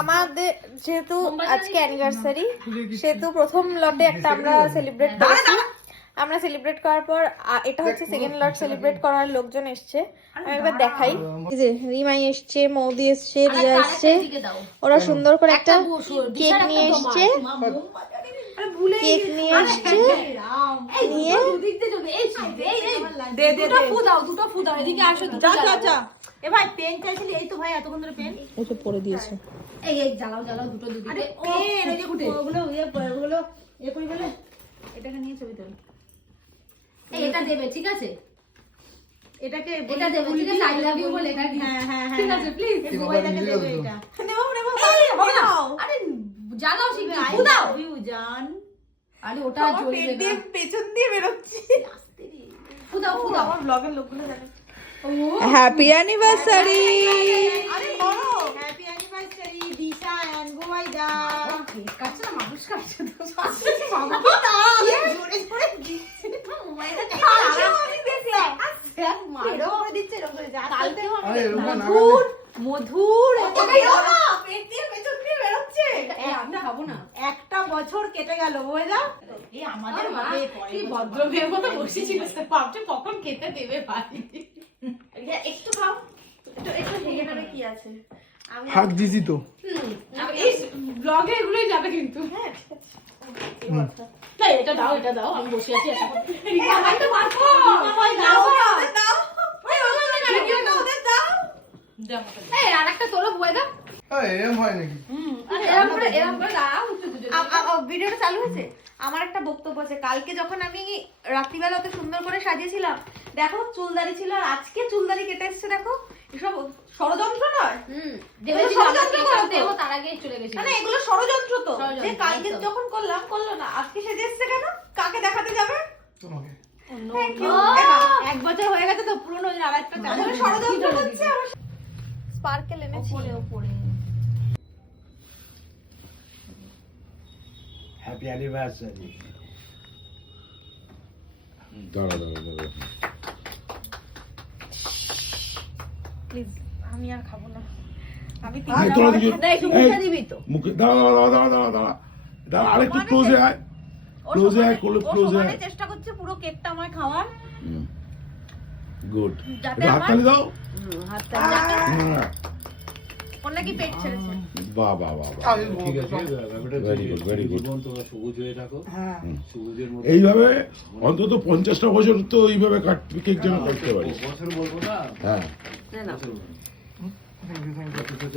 আমাদের যেহেতু আজকে অ্যানিভার্সারি সেহেতু প্রথম লটে একটা আমরা সেলিব্রেট করেছি। আমরা সেলিব্রেট করার পর এটা হচ্ছে সেকেন্ড লট সেলিব্রেট করার লোকজন এসছে। আমি একবার দেখাই, এই যে রিমাই এসছে, মৌদি এসছে, রিয়া এসছে, ওরা সুন্দর করে একটা কেক নিয়ে এসছে, কেক নিয়ে এসছে, নিয়ে দুটো ফু দাও এদিকে আসো। এ ভাই পেন চাইছিলি, এই তো ভাই এতক্ষণ ধরে পেন ওকে পরে দিয়েছে। এই জ্বালাও দুটো দুদিকে। আরে পেন ওই যে ওগুলো ওগুলো এ করি বলে এটাকে নিয়ে ছবি তোল। এই এটা দেবে ঠিক আছে, এটাকে এটা দেবে ঠিক আছে, আই লাভ ইউ বলে এটা। হ্যাঁ ঠিক আছে প্লিজ এটাকে দেবে। এটা নেবো আরে জ্বালাও শিখবে, ফু দাও ইউ জান। আরে ওটা জ্বলবে না, পেছন দিয়ে বেরোচ্ছে আস্তে রে। ফু দাও আমার ব্লগের লোকগুলো জানে। Happy anniversary. আরে বড় হ্যাপি অ্যানিভার্সারি দিশা এন্ড গোয়াইদা। কেক কাটছে না, মানুষ কাটছে তো সাথে বাবা তারা জোরে জোরে দিচ্ছে। মোবাইলটা খাওয়া আমি দেখলাম আচ্ছা মারো করে দিচ্ছে এরকম করে। যা কালকে মধুর মধুর এটা পেট দিয়ে পেছন দিয়ে বেরোচ্ছে। আমি খাবো না। একটা বছর কেটে গেল বুঝলা। এই আমাদের হবে পরে কি ভদ্র মেয়ের মতো বসেছিল, ভাবছে কখন খেতে দেবে ভাই। একটু খাও, একটু ভেঙে নেবে কি আছে। আমি হাত দিছি তো। এই ব্লগে এগুলোই যাবে কিন্তু। হ্যাঁ ঠিক আছে। না এটা দাও আমি বসে আছি। রিয়া ভাই তো মারবো। ভাই দাও ভাই ভিডিওটা ওদের দাও। এই আরেকটা তোলো বয়ে দাও। এরম হয় নাকি? এরকম করে দাও ভিডিওটা চালু হয়েছে। আমার একটা বক্তব্য আছে। কালকে যখন আমি রাত্রিবেলা ওকে সুন্দর করে সাজিয়েছিলাম, দেখো চুলদারি ছিল, আর আজকে চুলদারি কেটে এসছে। দেখো এসব ষড়যন্ত্র নয়। তার আগে চলে গেছি। মানে এগুলো ষড়যন্ত্র তো। যে কালকে যখন করলো না, আজকে সেজে এসছে কেন? কাকে দেখাতে যাবে? তোমাকে। Thank you. এক বছর হয়ে গেছে তো, পুরনো আরেকটা ষড়যন্ত্র হচ্ছে। স্পার্কেল এনেছি উপরে। Happy anniversary. দাঁড়া প্লিজ, আমি আর খাবো না। আমি দিবি তো মুখে দাঁড়া আরেকটু ক্লোজে আয়, চেষ্টা করছে পুরো কেকটা আমার খাওয়ার। গুড। যাতে এটা হাততালি দাও। ওর নাকি পেট ছেড়েছে। বাহ ঠিক আছে, ভেরি গুড। তোমরা সবুজ হয়ে থাকো। সবুজের মধ্যে এইভাবে অন্তত 50টা বছর তো এইভাবে কেক যেন কাটতে পারি। বছর বলবো না। হ্যাঁ বছর বলবো।